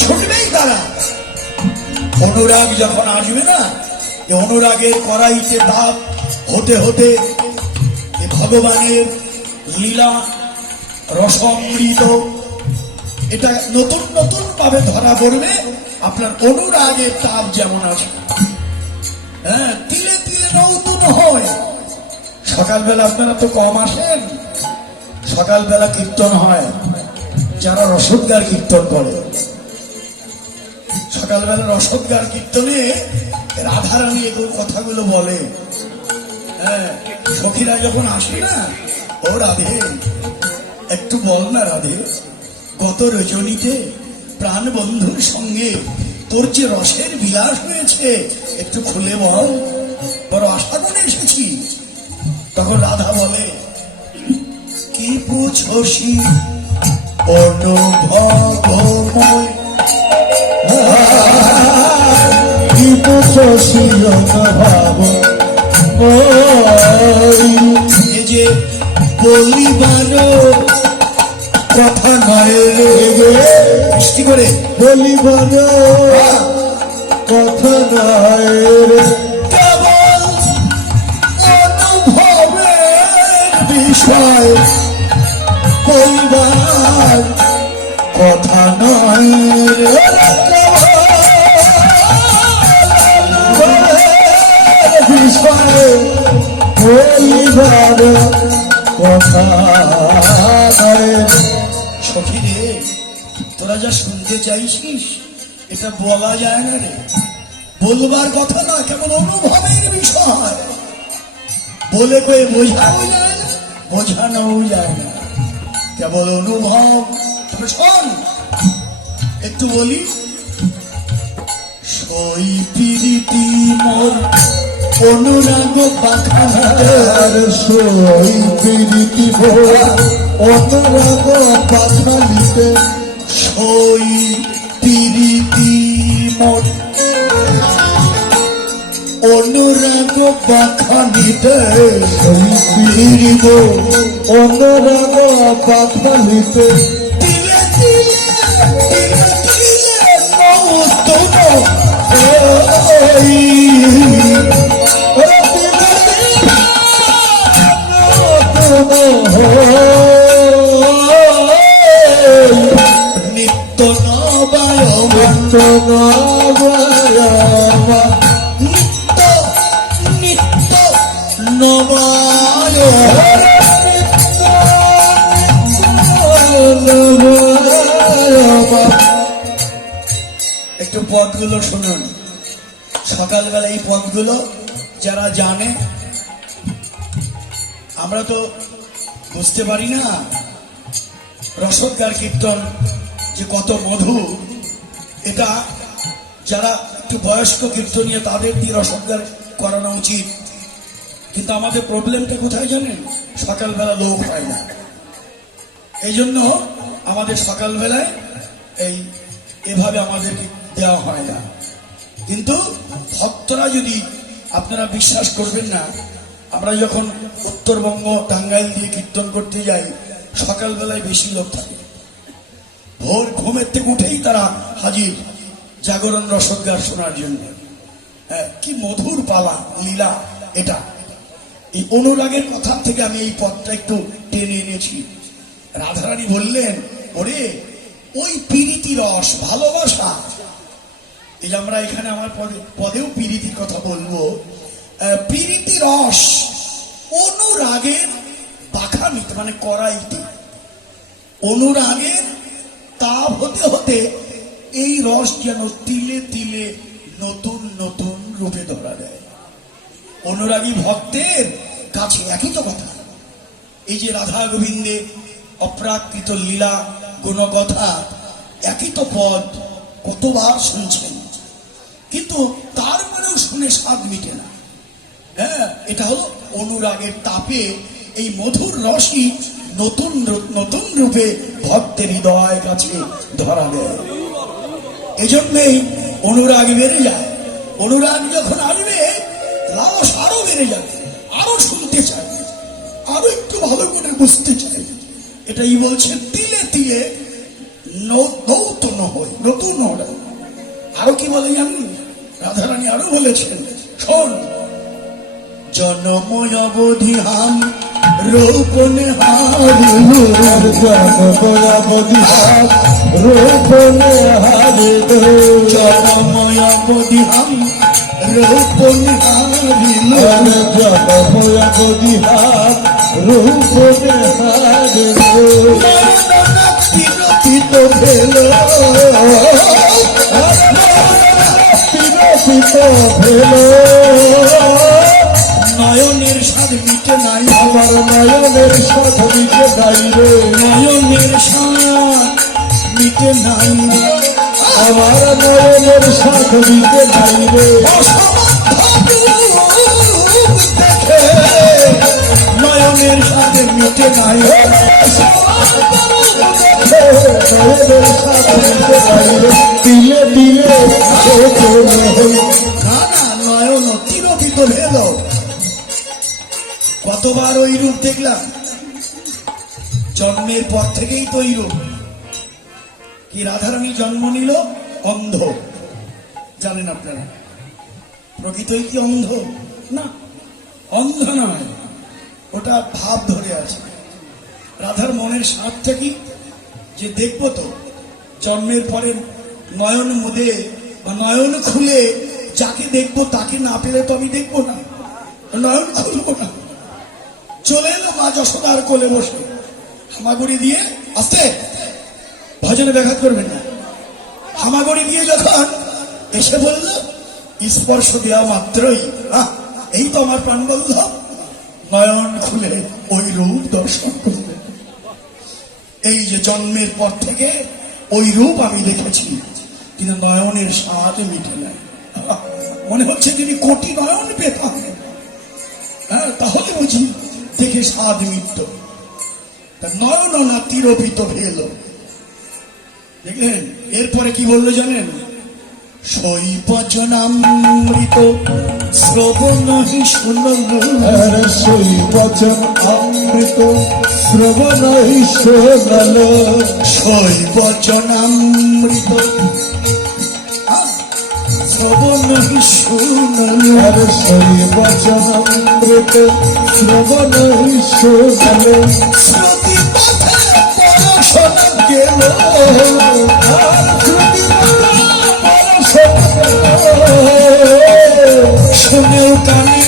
ছুটবেই তারা। অনুরাগ যখন আসবে না, অনুরাগের কড়াইতে তাপ হতে হতে ভগবানের লীলা রসমৃত এটা নতুন নতুন ভাবে ধরা পড়বে। আপনার অনুরাগের তাপ যেমন আছে, হ্যাঁ, তিলে তিলে নতুন হয়। সকালবেলা আপনারা তো কম আসেন, সকালবেলা কীর্তন হয়, যারা রসদগার কীর্তন করে, সকালবেলা রসদগার কীর্তনে রাধারানী এগুলো কথাগুলো বলে। হ্যাঁ, সখীরা যখন আসে না, ও রাধে একটু বল না রাধে, গত রজনীতে প্রাণ বন্ধুর সঙ্গে তোর যে রসের বিলাস হয়েছে একটু খুলে বল, বড় আশা করে এসেছি। তখন রাধা বলে, কি পুছসি অনুভবময়, কি পুছসি অনুভব, এ যে বলিবার কথা নয় রে, বৃষ্টি করে বলিবার কথা নয় রে, কেবল অনুভবের বিষয়, বলিবার কথা নয় রে, বিষয় বলিবার কথা নয়। সখী রে, তোরা যা শুনতে চাইছিস এটা বলা যায় না রে, বলবার কথা না, কেবল অনুভবের বিষয়, বলে কয়ে বোঝাও যায় না, বোঝানোও যায় না, কেবল অনুভব। তবে শোন একটু বলি, সই প্রীতি মোর অনুরাগ পাখানার, সই প্রীতি মোর অনুরাগ পাখালিতে, সই প্রীতি মোর অনুরাগ পাখালিতে, সই প্রীতি মোর অনুরাগ পাখালিতে, তিলে তিলে তিলে তিলে নতুন নিত্য নবায়, নিত্য নিত্য নিত্য নবায়, একটু পদগুলো শুনুন। সকালবেলা এই পদগুলো যারা জানে, আমরা তো বুঝতে পারি না রসদগার কীর্তন যে কত মধু। এটা যারা একটু বয়স্ক কীর্তনীয় তাদের দিয়ে রসদগার করানো উচিত, কিন্তু আমাদের প্রবলেমটা কোথায় জানেন? সকালবেলা লোক হয় না, এই জন্য আমাদের সকালবেলায় এই এভাবে আমাদেরকে দেওয়া হয় না। কিন্তু ভক্তরা যদি, আপনারা বিশ্বাস করবেন না, আমরা যখন উত্তরবঙ্গ টাঙ্গাইল দিয়ে কীর্তন করতে যাই, সকালবেলায় বেশি লোক থাকে, ভোর ঘুমের থেকে উঠেই তারা হাজির জাগরণ রসদগার শোনার জন্য। হ্যাঁ, কি মধুর পালা লীলা এটা। এই অনুরাগের কথা থেকে আমি এই পদটা একটু টেনে এনেছি। রাধারানী বললেন, ওরে ওই প্রীতি রস, ভালোবাসা, এই যে আমরা এখানে আমার পদেও প্রীতির কথা বলবো, প্রীতি রস অনুরাগের পাখামিতে মানে কড়াইতে, অনুরাগের তাপ হতে হতে এই রস যেন তিলে তিলে নতুন নতুন রূপে ধরা দেয়। অনুরাগী ভক্তের কাছে একই তো কথা। এই যে রাধা গোবিন্দের অপ্রাকৃত লীলা গুণকথা, একই তো পদ, কতবার শুনছেন, কিন্তু তারপরেও শুনে স্বাদ মিটে না। হ্যাঁ, এটা হলো অনুরাগের তাপে এই মধুর রসই নতুন নতুন রূপে ভক্তের হৃদয় কাছে ধরা দেয়। এই জন্যই অনুরাগ বেড়ে যায়। অনুরাগ যখন আসবে, লালস আরো বেড়ে যাবে, আরো শুনতে চাইবে, আরো একটু ভালো করে বুঝতে চাইবে। এটাই বলছে তিলে তিলে নূতন হয়, নতুন হয়। আরো কি বলে জানি, রাধারানী আরো বলেছেন, শোন, জনময় অবধি হাম রূপনে হারিল, জনময় অবধি হাম রূপনে হারিল, জনময় অবধি হাম রূপনে হারিল, জনময় অবধি হাম রূপনে হারিল, তিরোপিত ভেল, তিরোপিত ভেল, নয়নের স্বাদ মিটে নাই, আমার নয়নের সাধ মিটে নাই রে, নয়নের স্বাদ মিটে নাই, আমার নয়নের সাধ মিটে নাই রে, দেখে নয়নের স্বাদ মিটে নাই, নয়নের সাধ মিটে নাই রে, দিলে দিলে না না, নয়ন তিরোপিত ভেল। কতবার ওই রূপ দেখলাম, জন্মের পর থেকেই তো ওই রূপ। কি রাধারানী জন্ম নিল অন্ধ, জানেন আপনারা? প্রকৃতই কি অন্ধ? না, অন্ধ নয়, ওটা ভাব ধরে আছে। রাধার মনের স্বাদটা কি, যে দেখবো তো, জন্মের পরে নয়ন মুদে বা নয়ন খুলে যাকে দেখবো তাকে না পেলে তো আমি দেখবো না, নয়ন খুলবো না। চলে এলো মা যশোদার কোলে বসে, হামাগুড়ি দিয়ে, আস্তে ভজনে ব্যাঘাত করবেন না, হামাগুড়ি দিয়ে যখন এসে বলল, স্পর্শ দেওয়া মাত্রই এই তো আমার প্রাণ বলল, নয়ন খুলে ওই রূপ দর্শন করবে। এই যে জন্মের পর থেকে ওই রূপ আমি দেখেছি, কিন্তু নয়নের স্বাদ মিটে নাই। মনে হচ্ছে তিনি কোটি নয়ন পেতাম, হ্যাঁ তাহলে বুঝি দেখে স্বাদ মিটত। নয়ন না তিরোপিত ভেল। দেখলেন এরপরে কি বললো জানেন? সৈবচনামৃত শ্রবণ হি শুনল, সই বচন অমৃত শ্রবণ শোনাল, সৈবচনামৃত শ্রবণ হি শুনল, সই বচন অমৃত শ্রবণ শোনাল, শ্রুতি পথে পরশনা গেল, শুনেও কানে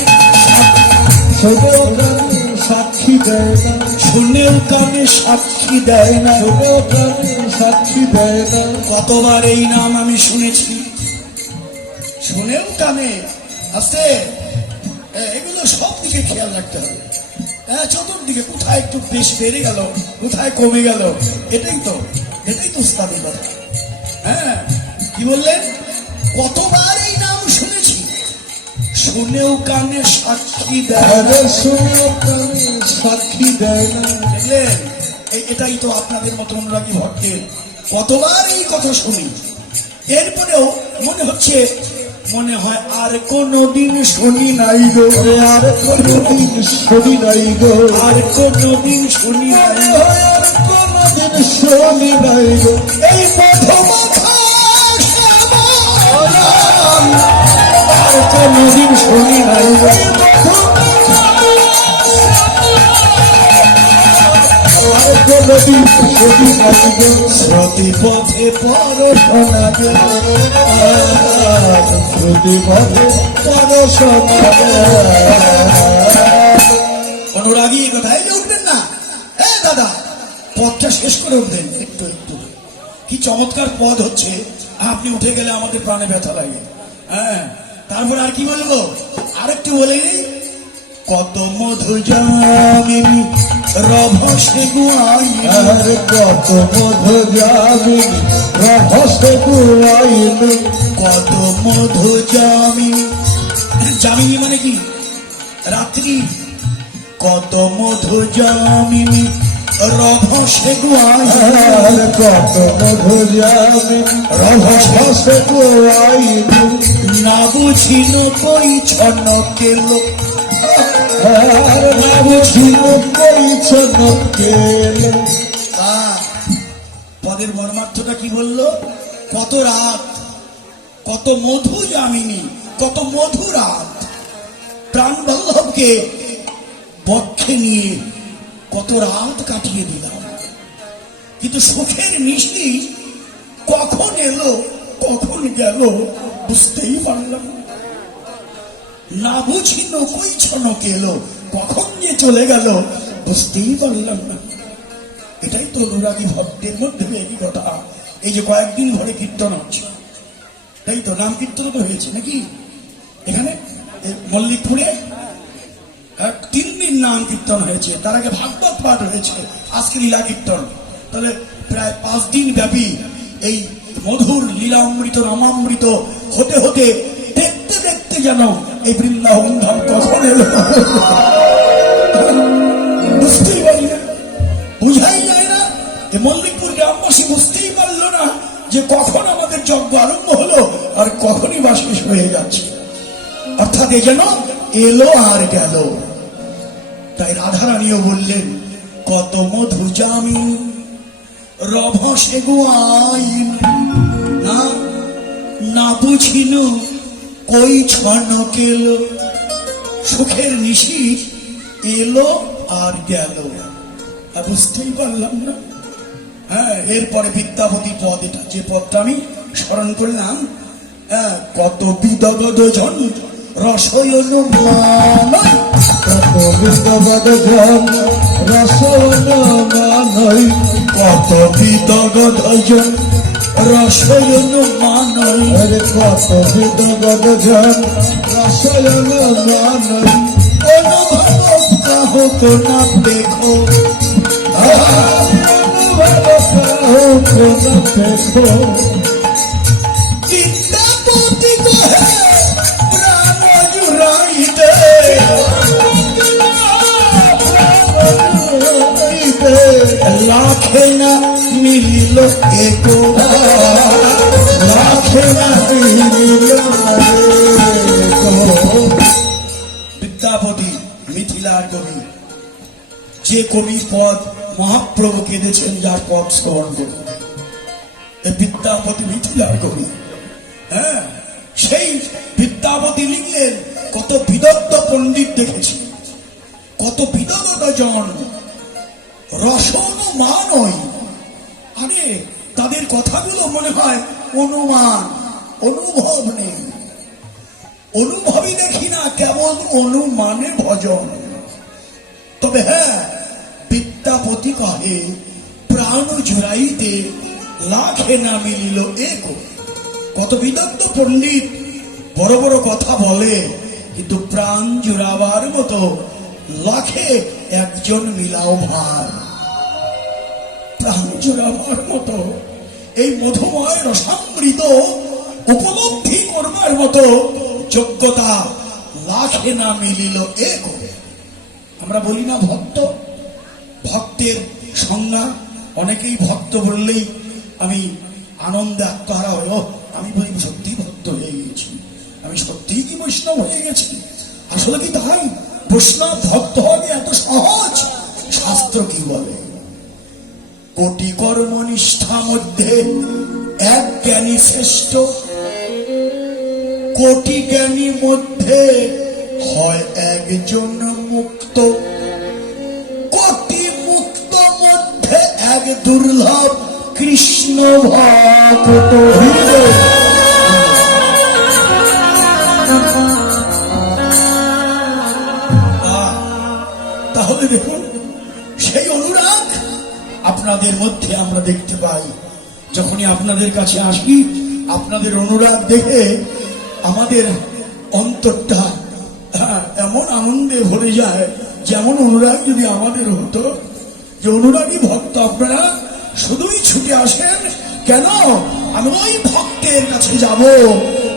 সাক্ষী দেয় না, শুনেও কানে সাক্ষী দেয় না। সাক্ষী দেয় না, কতবার এই নাম আমি শুনেছি, শুনেও কানে আসতে। এগুলো সব দিকে খেয়াল রাখতে হবে। চতুর্দিকে কোথায় একটু বেশ বেড়ে গেল, কোথায় কমে গেল, এটাই তো উস্তাদের কথা। হ্যাঁ কি বললেন? কতবার এই নাম শুনেছি, শুনেও কানে সাক্ষী দেয় না। শুনেও কানে সাক্ষী দেয় না। দেখলেন, এটাই তো আপনাদের মতো অনুরাগী ভক্তের কতবার এই কথা শুনি, এরপরেও মনে হয় আর কোনদিন শুনি নাই গো, আর কোনদিন শুনি নাই গো, আর কোনদিন শুনি নাই, আর কোনদিন শুনি নাই গো, এই প্রথম আর কোনদিন শুনি নাই গো, আর কোনদিন শুনি নাই গো, শ্রুতি পথে পরশনা গেল, শ্রুতি পথে পরশনা অনুরাগী কোথায় যে উঠবেন না, দাদা পথটা শেষ করে উঠবেন একটু একটু। কি চমৎকার পদ হচ্ছে, আপনি উঠে গেলে আমাদের প্রাণে ব্যথা লাগে। হ্যাঁ তারপর আর কি বলবো, আরেকটু বলে নেই, কত মধু জামিনী রভসে গুয়াই, আর কত মধু জামিনী রভসে গুয়াইনি, কত মধু জামিনী, জামিনী মানে কি রাত্রি, কত মধু জামিনী রভসে গুয়াই, আর কত মধু জামিনী রভসে গুয়াইনি, না বুঝিল পরিচ্ছন্ন কেল, আর না বুঝিল পরিচ্ছন্ন কেল, আমাদের মর্মার্থটা কি বললো? কত রাত, কত মধু যামিনী, কত মধু রাত, প্রাণ বল্লভকে বক্ষে নিয়ে কত রাত কাটিয়ে দিলাম। কিন্তু সুখের নিশি কখন এলো কখন গেল বুঝতেই পারলাম না। বুঝি নকুই ছনক এলো, কখন নিয়ে চলে গেল বুঝতেই পারলাম না। এটাই তো অনুরাগী ভক্তের মধ্যে একই কথা। এই যে কয়েকদিন ধরে কীর্তন হচ্ছে, তাই তো নাম কীর্তন তো হয়েছে নাকি এখানে মল্লিকপুরে 3 দিন নাম কীর্তন হয়েছে, তার আগে ভাগবত পাঠ হয়েছে, আজকে লীলা কীর্তন। তাহলে প্রায় 5 দিন ব্যাপী এই মধুর লীলামৃত নামামৃত হতে হতে দেখতে দেখতে যেন এই বৃন্দাবন ধাম কখন এলো বুঝতেই পারি না, বুঝাই যায় না। এই মল্লিকপুর গ্রামবাসী বুঝতেই পারলো না যে কখন আমাদের যজ্ঞ আরম্ভ হলো আর কখনই বা শেষ হয়ে যাচ্ছে। অর্থাৎ এ যেন এলো আর গেল। তাই রাধারানীও বললেন, কত মধু জামিন রভসে গোয়াইন, না না বুঝিল কই ছনক এলো। সুখের নিশি এলো আর গেল, বুঝতেই পারলাম না। হ্যাঁ, এরপরে বিদ্যাপতি পদ, এটা যে পদটা আমি স্মরণ করলাম। কত বিদগদ জন রসয়ন মানয়, কত বিদগদ জন রসয়ন মানয়, কত বিদগদ জন রসয়ন মানয়, আরে কত বিদগদ জন রসয়ন মানয়, অনুভব কাহত না দেখো, অনুভব কাহত না দেখো। বিদ্যাপতি কহে প্রাণ জুড়াইতে, লাখে না মিলিল একো, লাখে না মিলিল একো। বিদ্যাপতি মিথিলার কবি, যে কবি পদ মহাপ্রভু কেঁদেছেন, যার পদ স্মরণ করুন, এই বিদ্যাপতি মিথিলার কবি। হ্যাঁ, সেই বিদ্যাপতি লিখলেন, কত বিদগ্ধ পণ্ডিত দেখেছি, কত বিদগ্ধ জন রসন মানয়। আরে তাদের কথাগুলো মনে হয় অনুমান, অনুভব নেই, অনুভবই দেখি না, কেবল অনুমানে ভজন। তবে হ্যাঁ, বিদ্যাপতি কহে প্রাণ জুড়াইতে লাখে না মিলিল এক। কত বিদগ্ধ পণ্ডিত বড় বড় কথা বলে, কিন্তু প্রাণ জুড়াবার মতো লাখে একজন মিলাও ভার। প্রাণ জুড়াবার মতো এই মধুময় রসামৃত উপলব্ধি করবার মতো যোগ্যতা লাখে না মিলিল এক। আমরা বলি না ভক্ত, ভক্তের সংজ্ঞা, অনেকেই ভক্ত বললেই আমি আনন্দে আত্মহারা হলো, আমি বলি সত্যি ভক্ত হয়ে গেছি, আমি সত্যি কি বৈষ্ণব হয়ে গেছি। আসলে কি তাই? বৈষ্ণব ভক্ত হবে এত সহজ? শাস্ত্র কি বলে? কোটি কর্মনিষ্ঠা মধ্যে এক জ্ঞানী শ্রেষ্ঠ, কোটি জ্ঞানী মধ্যে হয় একজন মুক্ত, কোটি মুক্ত মধ্যে এক দুর্লভ কৃষ্ণ ভক্ত। তাহলে দেখুন, সেই অনুরাগ আপনাদের মধ্যে আমরা দেখতে পাই। যখনই আপনাদের কাছে আসি, আপনাদের অনুরাগ দেখে আমাদের অন্তরটা এমন আনন্দে ভরে যায়, যেমন অনুরাগ যদি আমাদের হতো। যে অনুরাগী ভক্ত আপনারা শুধুই ছুটে আসেন, কেন? আমি ওই ভক্তের কাছে যাব।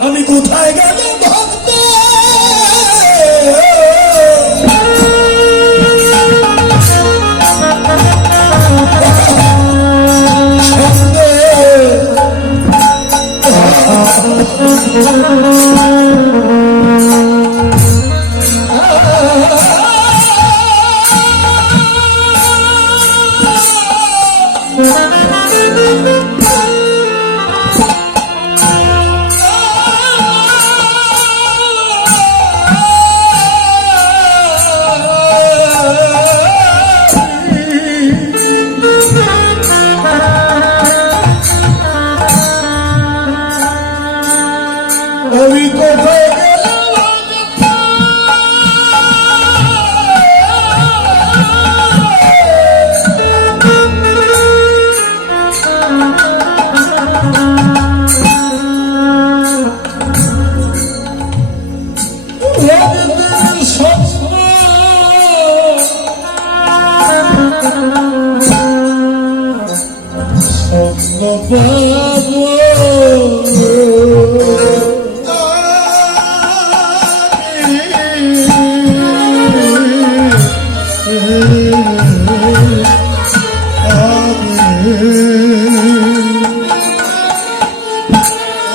আমি কোথায় গেল ভক্ত,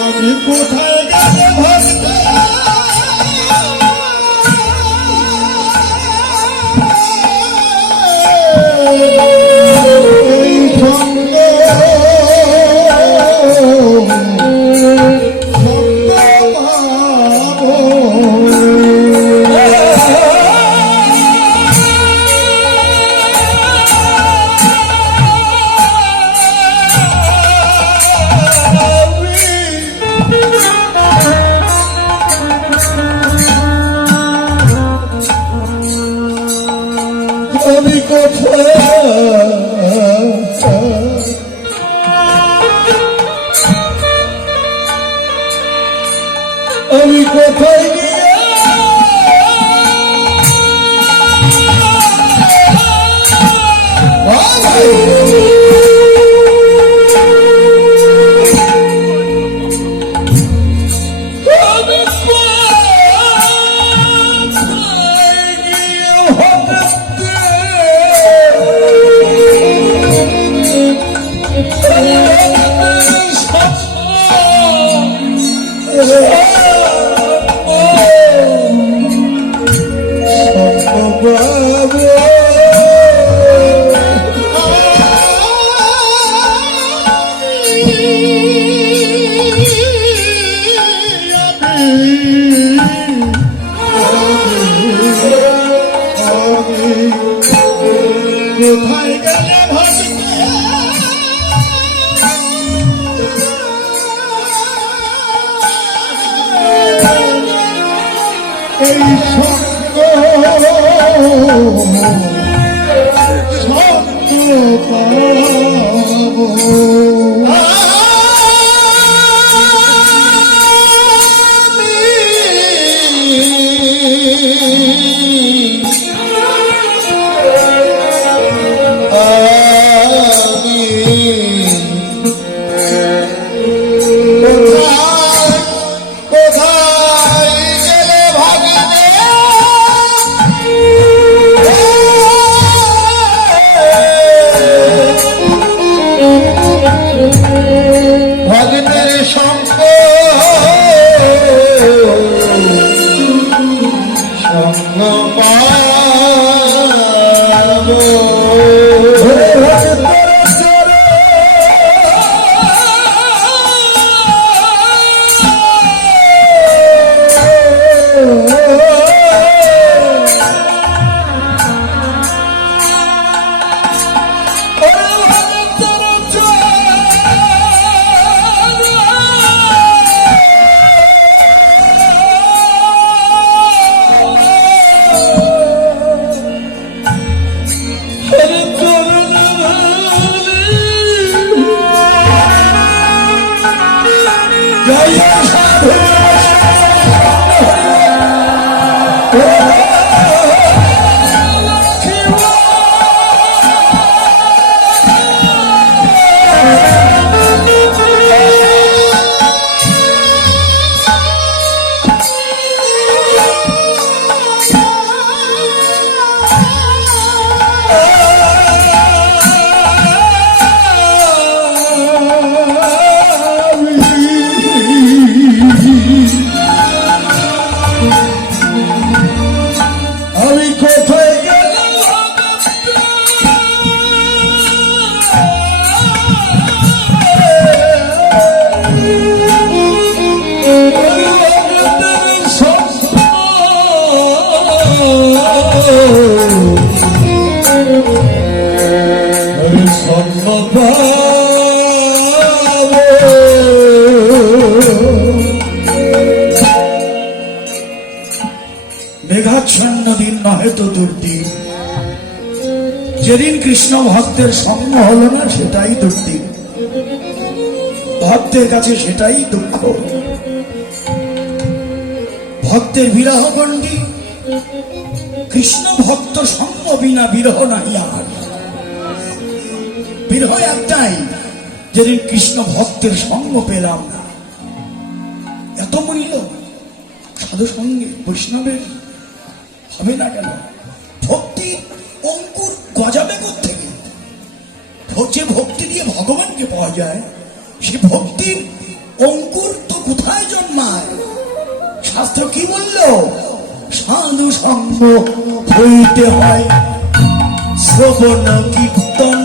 আমি কোথায় গেলে ভক্ত এই সঙ্গ আমি কোথায় গিয়ে কোথায় গেলে এই সঙ্গ পাবো ভগনের সঙ্গ পাবো মেঘাচ্ছন্ন দিন নহে তো দুর্দিন, যেদিন কৃষ্ণ ভক্তের সঙ্গ হলো না সেটাই দুর্দিন, ভক্তের কাছে সেটাই দুঃখ। ভক্তের বিরহ গণ্ডি, কৃষ্ণ ভক্ত সঙ্গ বিনা বিরহ নাহি আর। বিরহ একটাই, যেদিন কৃষ্ণ ভক্তের সঙ্গ পেলাম না, এত মূল্য সাধু সঙ্গে বৈষ্ণবের হবে না কেন? ভক্তি অঙ্কুর গজাবে থেকে, যে ভক্তি দিয়ে ভগবানকে পাওয়া যায়, সে ভক্তির অঙ্কুর তো কোথায় জন্মায়? শাস্ত্র কি বলল? সাধু সঙ্গ হইতে হয় শ্রবণ কীর্তন।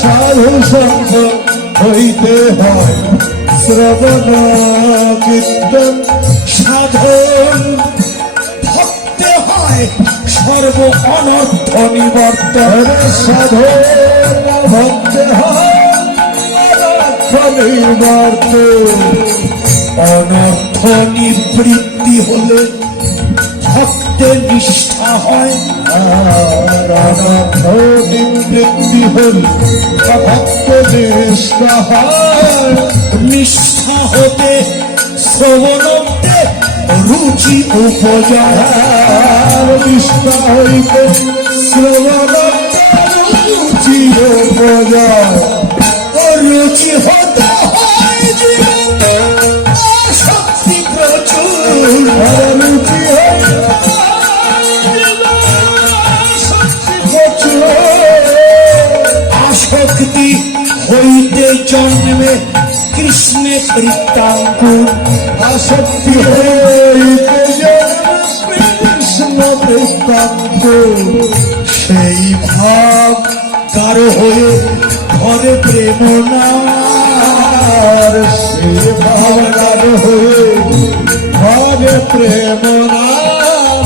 সাধু সঙ্গ হইতে হয় শ্রবণ কীর্তন। সাধন ভক্তে হয় সর্ব অনর্থ নিবর্তন। সাধন ভক্তে হয় অনর্থ নিবর্তন। অনর্থ নিবৃত্তি হলে ভক্তের নিষ্ঠা হয়। আর অনর্থ নিবৃত্তি হল ভক্ত নিষ্ঠা হয়। নিষ্ঠা হতে শ্রবণতে রুচি উপজয়। আর নিষ্ঠা হইতে শ্রবণ রুচি উপজয়। রুচি হতে হয় জীবন শক্তি প্রচুর। রুচি হইতে শক্তি প্রচুর। আসক্তি হইতে জন্মে কৃষ্ণে বৃত্তাঙ্কুর। আসক্তি হইতে জন্মে কৃষ্ণ বৃত্তাঙ্কুর। সেই ভাব গাঢ় হয়ে ঘরে প্রেম আর সে ভাবনার হয়ে ভাবে প্রেম নাম।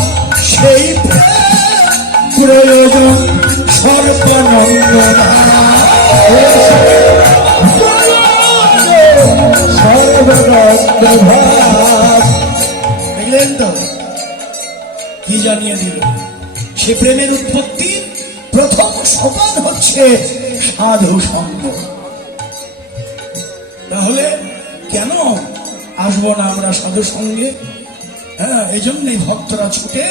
সেই প্রেম প্রয়োজন সর্বানন্দ। সর্বনন্দ ভাব। দেখলেন তো কি জানিয়ে দিল? সে প্রেমের উৎপত্তি প্রথম সোপান হচ্ছে সাধু সঙ্গ। তাহলে কেন আসবো না আমরা সাধু সঙ্গে? হ্যাঁ, এই জন্যই ভক্তরা ছুটে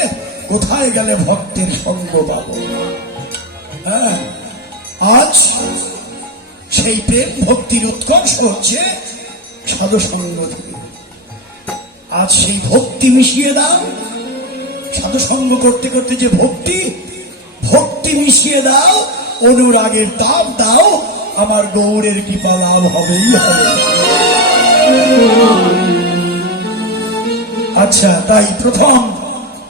কোথায় গেলে ভক্তের সঙ্গ পাবো। হ্যাঁ, আজ সেই প্রেম ভক্তির উৎকর্ষ হচ্ছে সাধু সঙ্গ থেকে। আজ সেই ভক্তি মিশিয়ে দাও, সাধু সঙ্গ করতে করতে যে ভক্তি, ভক্তি মিশিয়ে দাও, অনুরাগের তাপ দাও, আমার গৌরের কৃপা লাভ হবেই হবে। আচ্ছা, তাই প্রথম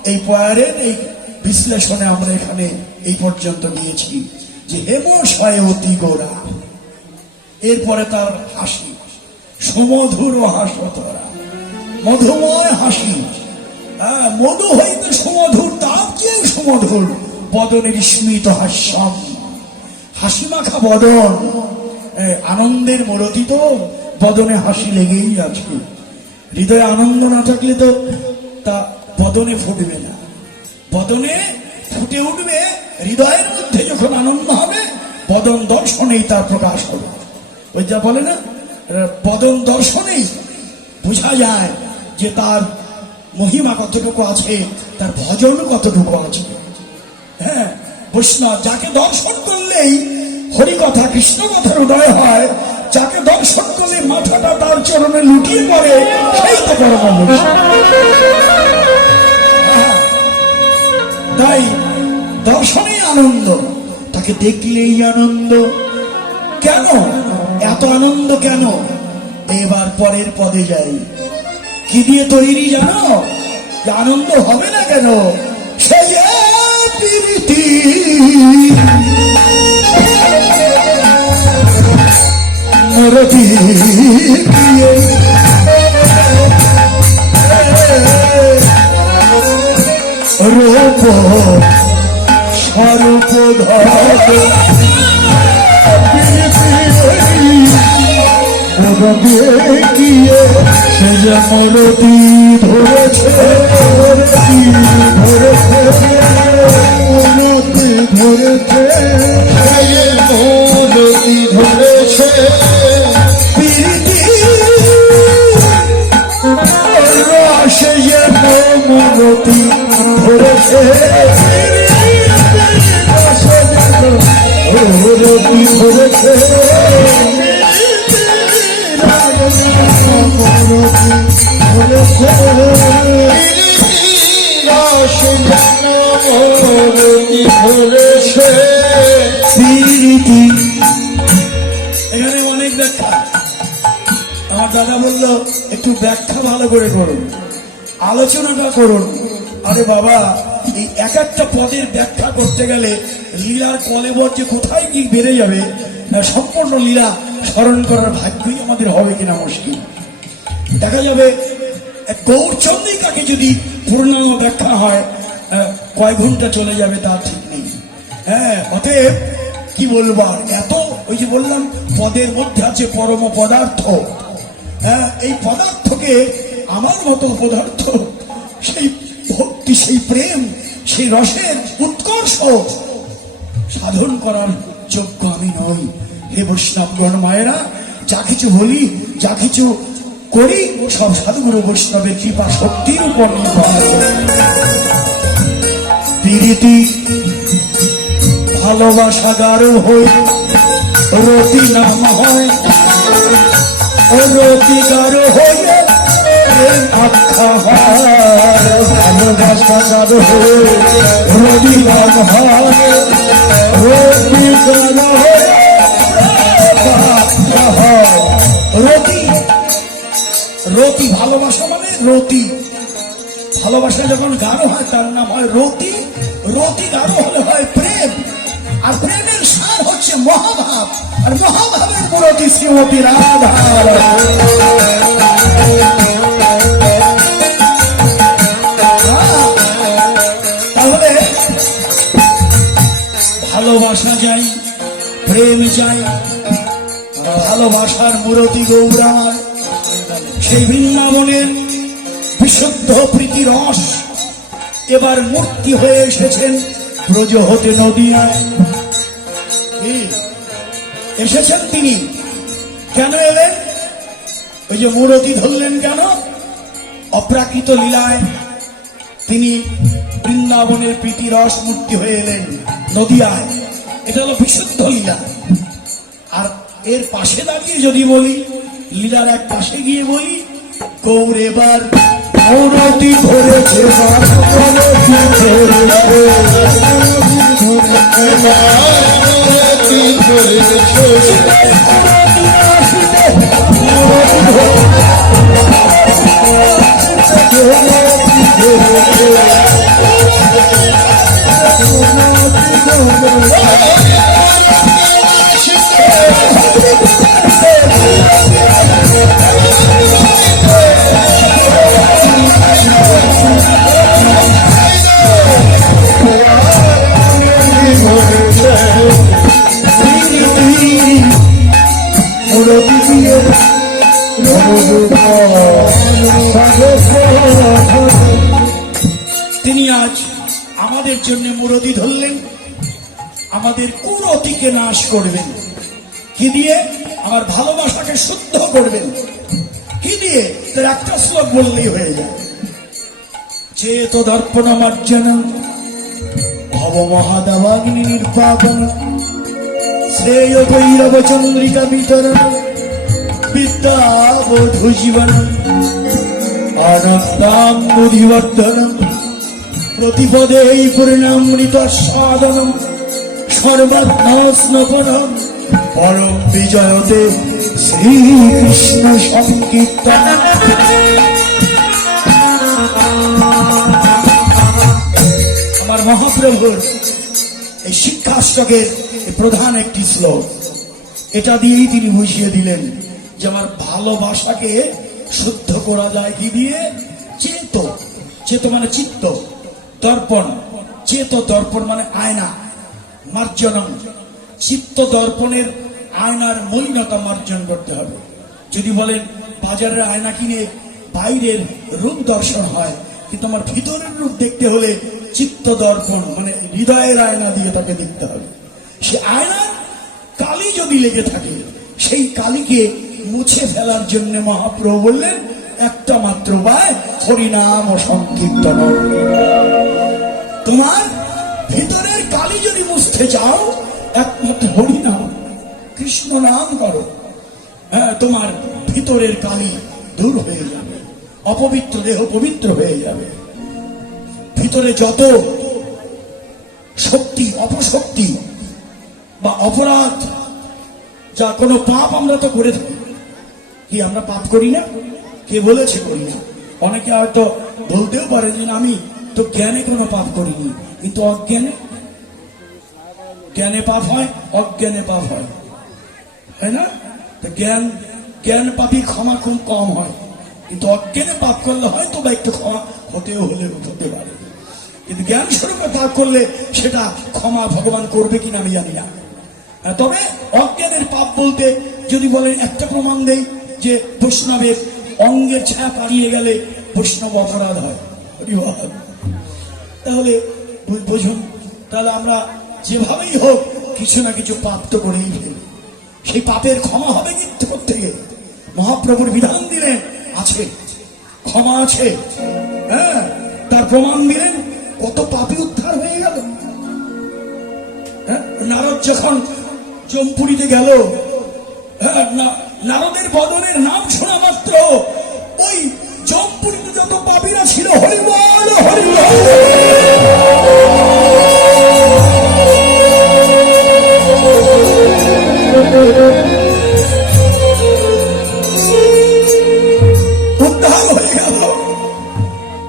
এই পয়ারের এই বিশ্লেষণে আমরা এখানে এই পর্যন্ত নিয়েছি যে হেম সয়তী গোরা। এরপরে তার হাসি, সুমধুর হাসতরা, মধুময় হাসি। মধু হইতে সুমধুর, তার চেয়ে সুমধুর বদনের স্মিত হাস্যম। হাসি মাখা বদন, আনন্দের মূরতি তো বদনে হাসি লেগেই আছে। হৃদয়ে আনন্দ না থাকলে তো তা বদনে ফুটবে না। বদনে ফুটে উঠবে হৃদয়ের মধ্যে যখন আনন্দ হবে, বদন দর্শনেই তার প্রকাশ হবে। ওই যা বলে না, বদন দর্শনেই বোঝা যায় যে তার মহিমা কতটুকু আছে, তার ভজন কতটুকু আছে। হ্যাঁ, বৈষ্ণব যাকে দর্শন করলেই হরিকথা কৃষ্ণ কথার উদয় হয়, যাকে দর্শন করলে মাথাটা তার চরণে লুটিয়ে পড়ে, সেই তো পরম বৈষ্ণব। তাই দর্শনেই আনন্দ, তাকে দেখলেই আনন্দ। কেন এত আনন্দ? কেন? এবার পরের পদে যাই। কি দিয়ে তৈরি জানো? যে আনন্দ হবে না কেন? সেই প্রীতি মরতি দিয়ে রূপ স্বরূপ ধরে দেখিয়ে সে যে মরতি ধরেছে, ধরেছে উন্নতি ধরেছে, উন্নতি ধরেছে। প্রীতি রসে যে মরতি ধরেছে, উন্নতি ধরেছে। প্রীতি। এখানে অনেক ব্যাখ্যা। আমার দাদা বলল একটু ব্যাখ্যা ভালো করে করুন, আলোচনাটা করুন। আরে বাবা, এই এক একটা পদের ব্যাখ্যা করতে গেলে লীলার কলেবর যে কোথায় কি বেড়ে যাবে, সম্পূর্ণ লীলা স্মরণ করার ভাগ্যই আমাদের হবে কিনা মুশকিল। দেখা যাবে গৌরচন্দ্রিকাকে যদি পূর্ণাঙ্গ ব্যাখ্যা হয়, কয় ঘন্টা চলে যাবে তার ঠিক নেই। হ্যাঁ, অতএব কি বলবো আর, এত ওই যে বললাম পদের মধ্যে আছে পরম পদার্থ। হ্যাঁ, এই পদার্থকে আমার মতো পদার্থ, সেই ভক্তি, সেই প্রেম, সেই রসের উৎকর্ষ সাধন করার যোগ্য আমি নই। হে বৈষ্ণবগণ মায়েরা, যা কিছু বলি, যা কিছু করি, সব সাধুগুরু বৈষ্ণবের কৃপা শক্তির উপর নির্ভর আছে। প্রীতি ভালোবাসা গাঢ় হই, রতি নাম হয়, রতি গাঢ় হয়ে আখ্যা হয়। ভালোবাসা গাঢ় হয়ে রতি নাম হয়, রতি গাঢ় হয়ে আখ্যা হয়। রতি, রতি ভালোবাসা মানে রতি। ভালোবাসা যখন গাঢ় হয় তার নাম হয় রতি। রতি গাঢ় হলে হয় প্রেম, আর প্রেমের সার হচ্ছে মহাভাব, আর মহাভাবের মূরতি শ্রীমতী রাধা। তাহলে ভালোবাসা চাই, প্রেম চাই, ভালোবাসার মূরতি গৌরাঙ্গ, সেই বৃন্দাবনের বিশুদ্ধ প্রীতি রস এবার মূর্তি হয়ে এসেছেন ব্রজ হতে নদিয়ায়। এসেছেন তিনি, কেন এলেন? ওই যে মূরতি ধরলেন কেন? অপ্রাকৃত লীলায় তিনি বৃন্দাবনের প্রীতি রস মূর্তি হয়ে এলেন নদিয়ায়। এটা হলো বিশুদ্ধ লীলা। আর এর পাশে দাঁড়িয়ে যদি বলি, লীলার এক পাশে গিয়ে বলি, গৌর এবার মূরতি ধরেছে, তিনি আজ আমাদের জন্য মূরতি ধরলেন, আমাদের কুরতিকে নাশ করবেন। কি দিয়ে? আমার ভালোবাসাকে শুদ্ধ করবেন। কি দিয়ে? তার একটা শ্লোক বললেই হয়ে যায়। চেত দর্পণ মার্জনা ভব মহাদাবাগ্নি নির্বাপন শ্রেয় ভৈরব চন্দ্রিকা বিতরণ বিদ্যা বধূ জীবন আনন্দাঙ্গুধিবর্ধনম প্রতিপদে পূর্ণামৃত সাধনম সর্বাত্মস্নপনম পরম বিজয়তে শ্রীকৃষ্ণ সংকীর্তন। আমার মহাপ্রভুর এই শিক্ষাষ্টকের প্রধান একটি শ্লোক, এটা দিয়েই তিনি বুঝিয়ে দিলেন যে আমার ভালোবাসাকে শুদ্ধ করা যায় কি দিয়ে? চেত। চেত মানে চিত্ত, দর্পণ। চেত দর্পণ মানে আয়না, মার্জনম। চিত্ত দর্পণের আয়নার মলিনতা মার্জন করতে হবে। যদি বলেন বাজারের আয়না কিনে বাইরের রূপ দর্শন হয়, কিন্তু আমার ভিতরের রূপ দেখতে হলে চিত্ত দর্পণ মানে হৃদয়ের আয়না দিয়ে তাকে দেখতে হবে। সে আয়নার কালি যদি লেগে থাকে, সেই কালিকে মুছে ফেলার জন্য মহাপ্রভু বললেন একটা মাত্র উপায়, হরিনাম ও সংকীর্তন। তোমার ভিতরের কালি যদি মুছতে চাও, একমাত্র হরিনাম কৃষ্ণ নাম করো। হ্যাঁ, তোমার ভিতরের কালি দূর হয়ে যাবে, অপবিত্র দেহ পবিত্র হয়ে যাবে। ভিতরে যত শক্তি অপশক্তি বা অপরাধ, যা কোনো পাপ আমরা তো করে থাকি। কি আমরা পাপ করি না? কে বলেছে করি না? অনেকে হয়তো বলতেও পারে যে আমি তো জ্ঞানে কোনো পাপ করিনি, কিন্তু অজ্ঞানে, জ্ঞানে পাপ হয়, অজ্ঞানে পাপ হয়, তাই না? তো জ্ঞান পাপী ক্ষমা খুব কম হয়, কিন্তু অজ্ঞানে পাপ করলে হয়তো বা একটু ক্ষমা হতেও হতে পারে, কিন্তু জ্ঞান স্বরূপে পাপ করলে সেটা ক্ষমা ভগবান করবে কিনা আমি জানি না। তবে অজ্ঞানের পাপ বলতে যদি বলেন একটা প্রমাণ দেই যে বৈষ্ণবের অঙ্গের ছায়া পালিয়ে গেলে বৈষ্ণব অপরাধ হয়, তাহলে বুঝুন, তাহলে আমরা যেভাবেই হোক কিছু না কিছু পাপ তো করেই ফেলি। সেই পাপের ক্ষমা হবে কিন্তু প্রত্যেকে। মহাপ্রভুর বিধান দিলেন আছে, ক্ষমা আছে, হ্যাঁ, তার প্রমাণ দিলেন, কত পাপী উদ্ধার হয়ে গেল। নারদ যখন জমপুরিতে গেল, নারদের বদনের নাম শোনা মাত্র ওই জমপুরিতে যত পাপীরা ছিল হরিবল হরিবল উদ্ধার হয়ে গেল।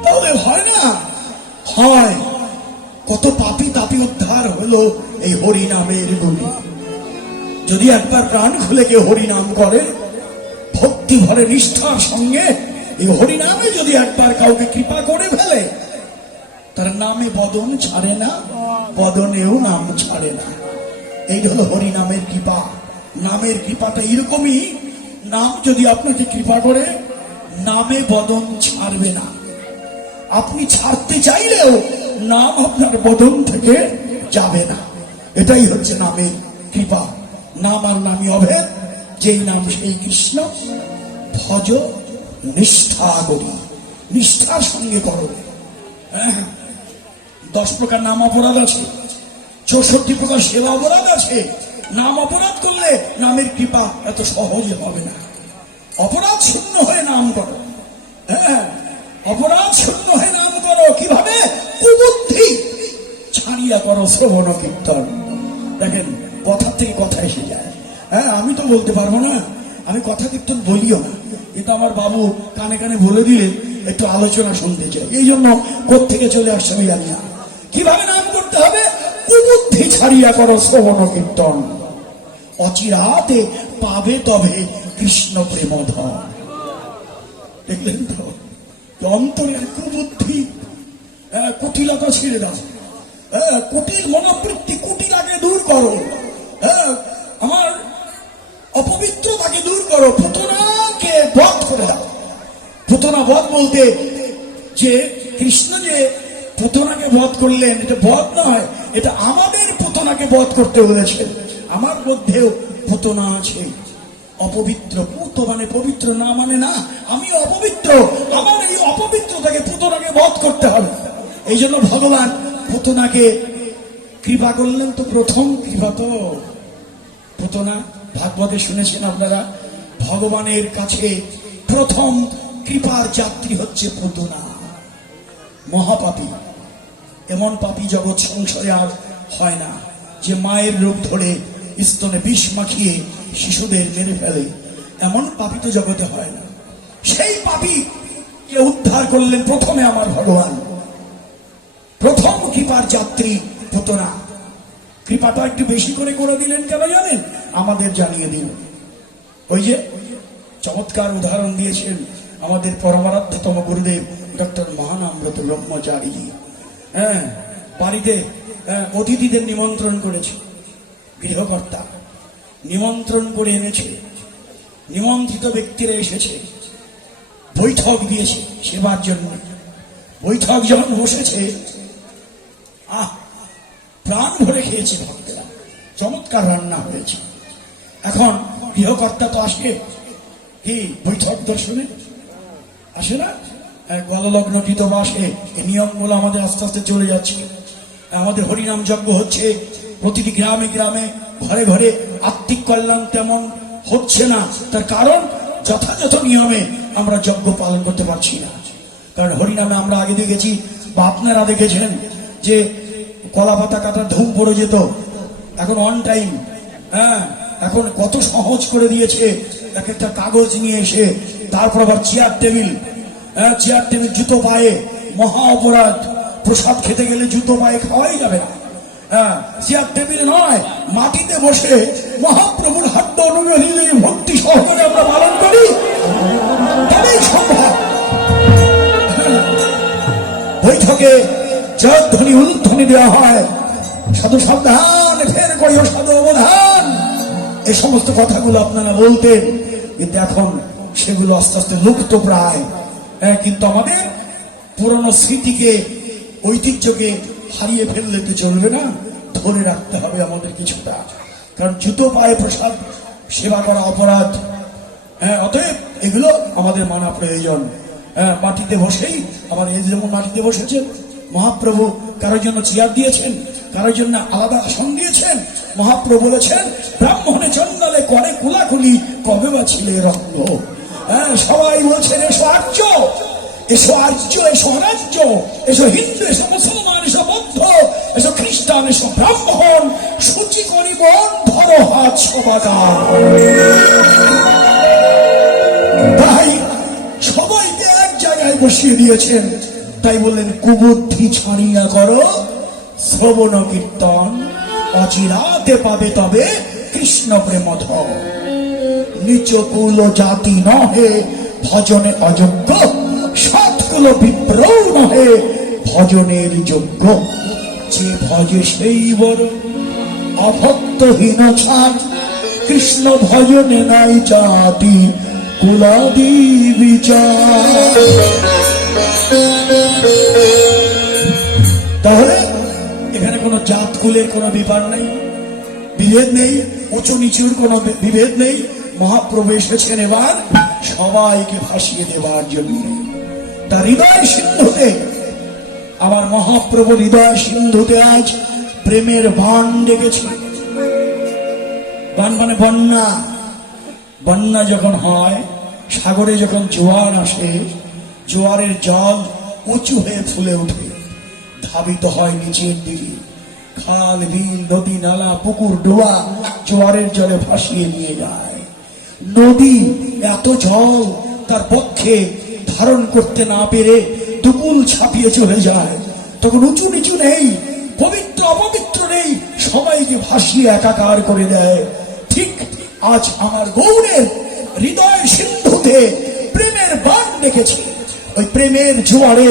তাহলে হয় না? হয়। কত পাপী তাপী উদ্ধার হলো এই হরিনামের গুণে। যদি একবার প্রাণ খুলে কেউ হরিনাম করে, ভক্তি ভরে নিষ্ঠার সঙ্গে এই হরিনামে যদি একবার কাউকে কৃপা করে ফেলে, তার নামে বদন ছাড়ে না, বদনেও নাম ছাড়ে না। এই হলো হরিনামের কৃপা। নামের কৃপাটা এরকমই, নাম যদি আপনাকে কৃপা করে, নামে বদন ছাড়বে না। আপনি ছাড়তে চাইলেও নাম আপনার বদন থেকে যাবে না। এটাই হচ্ছে নামের কৃপা। নাম আর নামই অভেদ, যেই নাম সেই কৃষ্ণ। ভজ নিষ্ঠা করি, নিষ্ঠার সঙ্গে করো। 10 প্রকার নাম অপরাধ আছে, 64 প্রকার সেবা অপরাধ আছে। নাম অপরাধ করলে নামের কৃপা এত সহজে হবে না। অপরাধ শূন্য হয়ে নাম করো, হ্যাঁ, অপরাধ শূন্য হয়ে নাম করো। কিভাবে? কুবুদ্ধি ছাড়িয়া করো শ্রবণ কীর্তন। দেখেন, কথা থেকে কথা এসে যায়। হ্যাঁ, আমি তো বলতে পারবো না, আমি কথা কীর্তন বলিও না, কিন্তু আমার বাবু কানে কানে বলে দিলে একটু আলোচনা শুনতে চাই, এই জন্য কোত্থেকে চলে আসছে আমি জানি না। কিভাবে নাম করতে হবে? কুবুদ্ধি ছাড়িয়া করো শ্রবণ কীর্তন, অচিরাতে পাবে তবে কৃষ্ণ প্রেমধন। দেখলেন তো, অন্তরের কুবুদ্ধি, কুটিলতা ছেড়ে দাও, কুটিল মনোবৃত্তি, কুটিলাকে দূর করো, আমার অপবিত্রতাকে দূর করো, পুতনাকে বধ করে দাও। পুতনা বধ বলতে যে কৃষ্ণ যে পুতনাকে বধ করলেন, এটা বধ নয়, এটা আমাদের পুতনাকে বধ করতে বলেছে। আমার মধ্যেও পুতনা আছে, অপবিত্র। পুত মানে পবিত্র, না মানে না, আমি অপবিত্র। আমার এই অপবিত্রতাকে, পুতনাকে বধ করতে হবে। এই জন্য ভগবান পুতনাকে কৃপা করলেন। তো প্রথম কৃপা তো পুতনা। ভাগবতে শুনেছেন আপনারা, ভগবানের কাছে প্রথম কৃপার যাত্রী হচ্ছে পুতনা। মহাপাপী, এমন পাপী জগৎ সংসারে আর হয় না, যে মায়ের রূপ ধরে স্তনে বিষ মাখিয়ে শিশুদের মেরে ফেলে। এমন পাপী তো জগতে হয় না। সেই পাপীকে উদ্ধার করলেন প্রথমে আমার ভগবান। প্রথম কৃপার যাত্রী পুতনা। কৃপাটা একটু বেশি করে দিলেন কেন জানেন? আমাদের জানিয়ে দিন। ওই যে চমৎকার উদাহরণ দিয়েছেন আমাদের পরমারাধ্যতম গুরুদেব ডক্টর মহানামব্রত ব্রহ্মচারী। হ্যাঁ, বাড়িতে অতিথিদের নিমন্ত্রণ করেছে, গৃহকর্তা নিমন্ত্রণ করে এনেছে। নিমন্ত্রিত ব্যক্তিরা এসেছে, বৈঠক দিয়েছে সেবার জন্য। বৈঠক যখন বসেছে, প্রাণ ভরে খেয়েছে ভক্তেরা, চমৎকার রান্না হয়েছে। এখন গৃহকর্তা তো আসে কি বৈঠক দর্শনে, আসে না? গললগ্ন কৃতবাসে এই নিয়মগুলো আমাদের আস্তে আস্তে চলে যাচ্ছে। আমাদের হরিনাম যজ্ঞ হচ্ছে, প্রতিটি গ্রামে গ্রামে ঘরে ঘরে আত্মিক কল্যাণ তেমন হচ্ছে না। তার কারণ যথাযথ নিয়মে আমরা যজ্ঞ পালন করতে পারছি না। কারণ হরিনামে আমরা আগে দেখেছি, বা আপনারা দেখেছেন, যে কলা পাতা কাটার ধুম পড়ে যেত, এখন অন টাইম হ্যাঁ, এখন কত সহজ করে দিয়েছে, এক একটা কাগজ নিয়ে এসে তারপর আবার চেয়ার টেবিল, চেয়ার টেবিল, জুতো পায়ে, মহা অপরাধ। প্রসাদ খেতে গেলে জুতো পায়ে খাওয়াই যাবে না। হ্যাঁ, চেয়ার টেবিল নয়, মাটিতে বসে মহাপ্রভুর হাত অনুযায়ী ভক্তি সহকারে আমরা পালন করি, তবেই সম্ভব। বৈঠকে জয়ধ্বনি উলধ্বনি দেওয়া হয়, সাধু সাবধান, ফের করিও সাধু অবধান, এই সমস্ত কথাগুলো আপনারা বলতেন, কিন্তু এখন সেগুলো আস্তে আস্তে লুপ্ত প্রায়। কিন্তু আমাদের পুরনো স্মৃতিকে, ঐতিহ্যকে হারিয়ে ফেললে তো চলবে না, ধরে রাখতে হবে আমাদের কিছুটা, কারণ জুতো পায়ে প্রসাদ সেবা করা অপরাধ। অতএব এগুলো আমাদের মানা প্রয়োজন। মাটিতে বসেই, আবার এই যেমন মাটিতে বসেছেন মহাপ্রভু, কারোর জন্য চেয়ার দিয়েছেন, কারোর জন্য আলাদা আসন দিয়েছেন। মহাপ্রভু বলেছেন, ব্রাহ্মণে চন্দালে করে কুলাকুলি, কবে বা ছিলে রত্ন। সবাই বলছেন, এসো আর্য, এসো আর্য, এসো অনার্য, এসো হিন্দু, এসো মুসলমান, এসো বৌদ্ধ, এসো খ্রিস্টান, এসো ব্রাহ্মণ, সূচি করি মন, ধরো হাত সবাকার। তাই সবাইকে এক জায়গায় বসিয়ে দিয়েছেন। তাই বললেন, কুবুদ্ধি ছাড়িয়া করো শ্রবণ কীর্তন, অচিরাতে পাবে তবে কৃষ্ণ প্রেমধ। নিচ কুল জাতি নহে ভজনে অযোগ্য, সৎকুল বিপ্র নহে ভজনের যোগ্য। যে ভজে সেই বড়, অভক্তহীন ছাড়, কৃষ্ণ ভজনে নাই জাতি কুলাদি বিচার। তাহলে এখানে কোনো জাত কুলের কোনো ব্যাপার নেই, বিভেদ নেই, উঁচু নিচুর কোনো বিভেদ নেই। মহাপ্রভু এসেছেন এবার সবাইকে ভাসিয়ে দেবার জন্য। তার হৃদয় সিন্ধুতে, আমার মহাপ্রভু হৃদয় সিন্ধুতে আজ প্রেমের বান ডেকেছে। বান মানে বন্যা। বন্যা যখন হয়, সাগরে যখন জোয়ার আসে, জোয়ারের জল উঁচু হয়ে ফুলে ওঠে, ধাবিত হয় নিচের দিকে। খাল, বিল, নদী, নালা, পুকুর, ডোবা জোয়ারের জলে ভাসিয়ে নিয়ে যায়। নদী এত জল তার পক্ষে ধারণ করতে না পেরে দুকুল ছাপিয়ে চলে যায়। তখন উঁচু নিচু নেই, পবিত্র অপবিত্র নেই, সবাইকে ভাসিয়ে একাকার করে দেয়। ঠিক আজ আমার গৌরের হৃদয় সিন্ধুতে প্রেমের বান দেখেছি। ওই প্রেমের জোয়ারে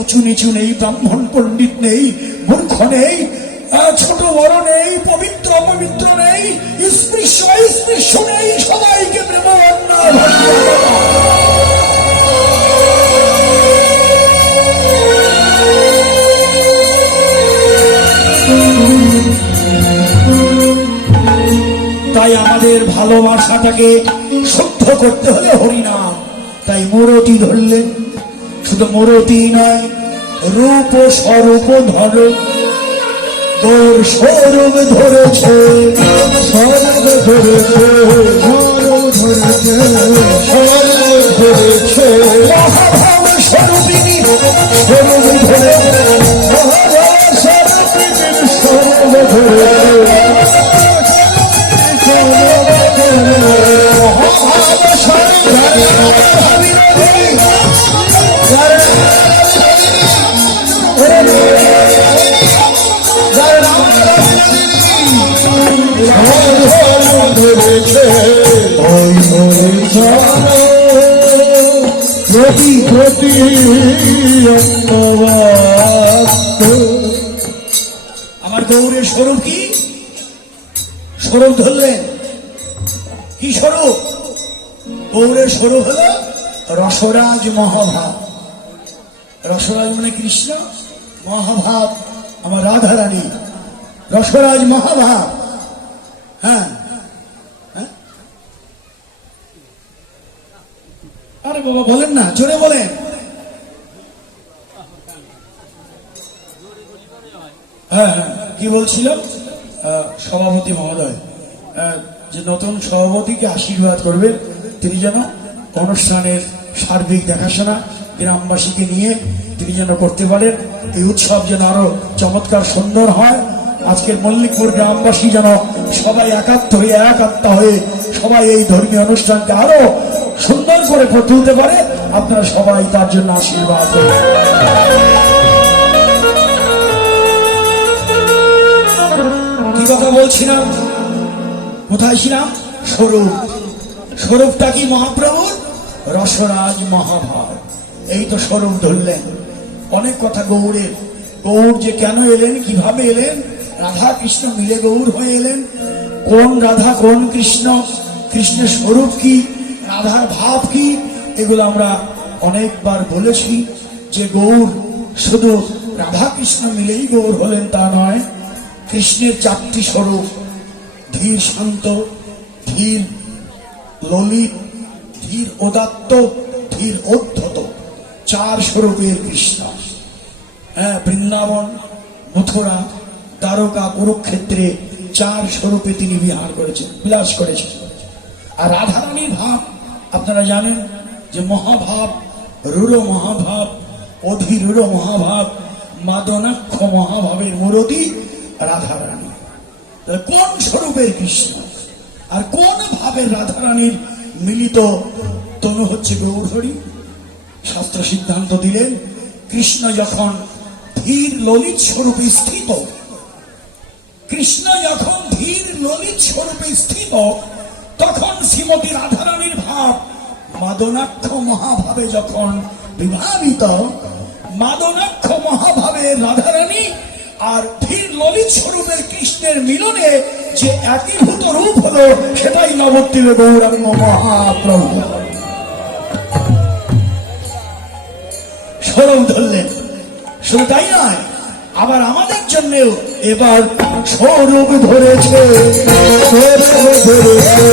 উঁচু নিচু নেই, ব্রাহ্মণ পণ্ডিত নেই, মূর্খ নেই, ছোট বড় নেই, পবিত্র অপবিত্র নেই, স্পৃশ্য অস্পৃশ্য নেই, সবাইকে প্রেম তাই আমাদের ভালোবাসাটাকে শুদ্ধ করতে হলে হরিনাম। তাই মূরতি ধরলেন, শুধু মূরতি নয়, রূপ স্বরূপ ধরো। তোর স্বরূপ ধরেছে, স্বরূপ ধরেছে, স্বরূপ ধরেছে, স্বরূপ ধরেছে, মহাভাব স্বরূপিনী স্বরূপ ধরেছে, মহাভাব স্বরূপিনীর স্বরূপ ধরেছে, মহাভাব আমার গৌরের স্বরূপ কি? স্বরূপ ধরলেন কি স্বরূপ? গৌরের স্বরূপ হল রসরাজ মহাভাব। রসরাজ মানে কৃষ্ণ, মহাভাব আমার রাধা রানী, রসরাজ মহাভাব। হ্যাঁ, আরে বাবা বলেন না, জোরে বলেন। হ্যাঁ, কি বলছিলাম? সভাপতি মহোদয়, যে নতুন সভাপতিকে আশীর্বাদ করবেন, তিনি যেন অনুষ্ঠানের সার্বিক দেখাশোনা গ্রামবাসীকে নিয়ে তিনি যেন করতে পারেন। এই উৎসব যেন আরো চমৎকার সুন্দর হয়। আজকের মল্লিকপুর গ্রামবাসী যেন সবাই একাত্মা হয়ে সবাই এই ধর্মীয় অনুষ্ঠানকে আরো সুন্দর করে তুলতে পারে। আপনারা সবাই তার জন্য আশীর্বাদ করুন। কি কথা বলছিলাম, কোথায় ছিলাম? স্বরূপ। স্বরূপটা কি মহাপ্রভুর? রসরাজ মহাভাব। এই তো স্বরূপ ধরলেন। অনেক কথা গৌড়ের, গৌড় যে কেন এলেন, কিভাবে এলেন, রাধা কৃষ্ণ মিলে গৌড় হয়ে এলেন, কোন রাধা কোন কৃষ্ণ, কৃষ্ণের স্বরূপ কি, রাধার ভাব কি, এগুলো আমরা অনেকবার বলেছি। যে গৌড় শুধু রাধা কৃষ্ণ মিলেই গৌড় হলেন তা নয়। কৃষ্ণের 4টি স্বরূপ, ধীর শান্ত, ধীর ললিত, ধীর উদাত্ত, ধীর উদ্ধত, 4 স্বরূপের কৃষ্ণ। হ্যাঁ, বৃন্দাবন, মথুরা, দ্বারকা, কুরুক্ষেত্রে 4 স্বরূপে তিনি বিহার করেছেন, বিলাস করেছেন। আর রাধারানীর ভাব আপনারা জানেন যে মহাভাব, রূঢ় মহাভাব, অধীরূঢ় মহাভাব, মাদনাক্ষ মহাভাবের মুরতি রাধারানী। কোন স্বরূপের কৃষ্ণ আর কোন ভাবের রাধারানীর মিলিত তনু হচ্ছে গৌরহরি? শাস্ত্র সিদ্ধান্ত দিলেন, কৃষ্ণ যখন ধীর ললিত স্বরূপে স্থিত, কৃষ্ণ যখন ধীর ললিত স্বরূপে স্থিত, তখন শ্রীমতী রাধারানীর ভাব মাদনাক্ষ মহাভাবে যখন বিভাবিত, মাদনাক্ষ মহাভাবে রাধারানী আর ধীর ললিত স্বরূপের কৃষ্ণের মিলনে যে একীভূত রূপ হলো, সেটাই নবদ্বীপে গৌরাঙ্গ মহাপ্রভু স্বরূপ ধরলেন। শুধু তাই নয়, আবার আমাদের জন্যেও এবার স্বরূপ ধরেছে, স্বরূপ ধরেছে,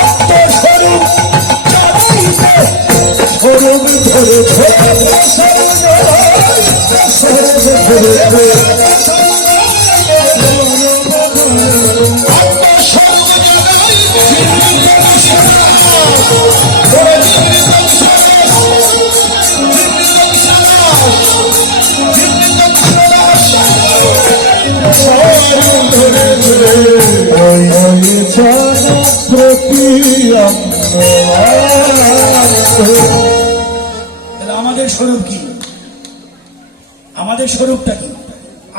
আত্মস্বরূপ স্বরূপ ধরেছে, আমাদের স্বরূপ কি? আমাদের স্বরূপটা কি?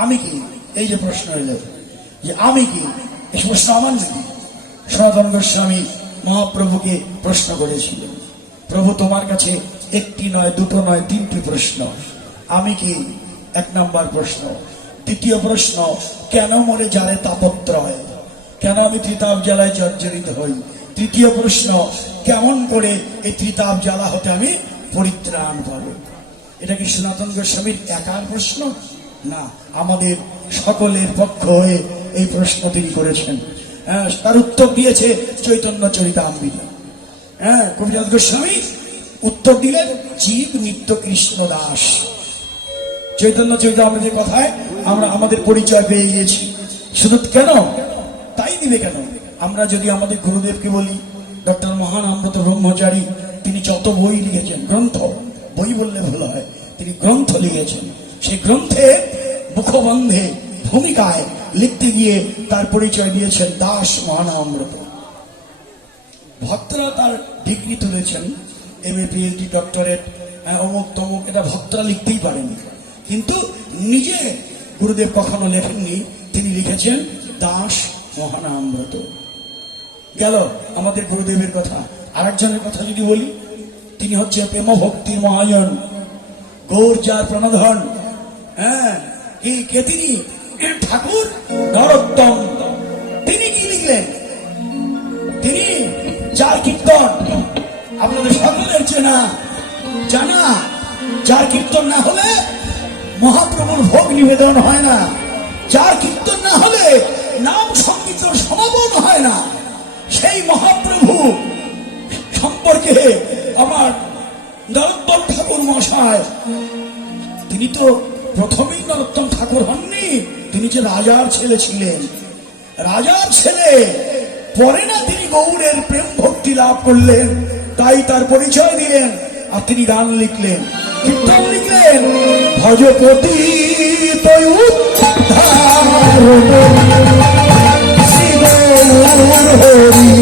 আমি কি? এই যে প্রশ্ন এলো যে আমি কি, এই প্রশ্ন আমার নাকি? সনাতন গোস্বামী মহাপ্রভুকে প্রশ্ন করেছিলেন, প্রভু তোমার কাছে একটি নয়, দুটো নয়, 3টি প্রশ্ন। আমি কি? 1 নম্বর প্রশ্ন। দ্বিতীয় প্রশ্ন, কেন মরে যারে তাপত্রয়, কেন আমি ত্রিতাপ জ্বালায় জর্জরিত হই? তৃতীয় প্রশ্ন, কেমন করে এই ত্রিতাপ জ্বালা হতে আমি পরিত্রাণ পাবো? এটা কি সনাতন গোস্বামীর একার প্রশ্ন? না, আমাদের সকলের পক্ষ হয়ে এই প্রশ্ন তিনি করেছেন। তার উত্তর দিয়েছে চৈতন্য চরিতামৃত। কবিরাজ গোস্বামী উত্তর দিলেন জীব নিত্য কৃষ্ণ দাস। চৈতন্য চরিতামৃতের কথায় আমরা আমাদের পরিচয় পেয়ে গিয়েছি। শুধু কেন তাই দিবে কেন? আমরা যদি আমাদের গুরুদেবকে বলি, ডক্টর মহানামব্রত ব্রহ্মচারী, তিনি যত বই লিখেছেন, গ্রন্থ, বই বললে ভুল হয়, তিনি গ্রন্থ লিখেছেন। সেই গ্রন্থে মুখবন্ধে ভূমিকায় লিখতে গিয়ে তার পরিচয় দিয়েছেন দাস মহানামব্রত। ভক্তরা তার ডিগ্রি তুলেছেন, MA PhD ডক্টরেট, অমুক তমুক, এটা ভক্তরা লিখতেই পারেনি। কিন্তু নিজে গুরুদেব কখনো লেখেননি, তিনি লিখেছেন দাস মহানামব্রত। গেল আমাদের গুরুদেবের কথা। আরেকজনের কথা যদি বলি, তিনি হচ্ছে প্রেম ভক্তির মহাজন, গৌর যার প্রণধন। কে তিনি? ঠাকুর নরোত্তম। তিনি কি লিখলেন? তিনি যার কীর্তন আপনাদের সকলের জানা, যার কীর্তন না হলে মহাপ্রভুর ভোগ নিবেদন হয় না, যার কীর্তন না হলে নাম সংগীতের সমাপন হয় না, সেই মহাপ্রভু সম্পর্কে আমার নরোত্তম ঠাকুর মশাই, তিনি তো প্রথমেই নরোত্তম ঠাকুর হননি, তিনি যে রাজার ছেলে ছিলেন। রাজার ছেলে, পরে না তিনি গৌড়ের প্রেম ভক্তি লাভ করলেন, তাই তার পরিচয় দিলেন আর তিনি গান লিখলেন। কীর্তন লিখলেন ভজপতি তৈ উদ্ধার শিব হরি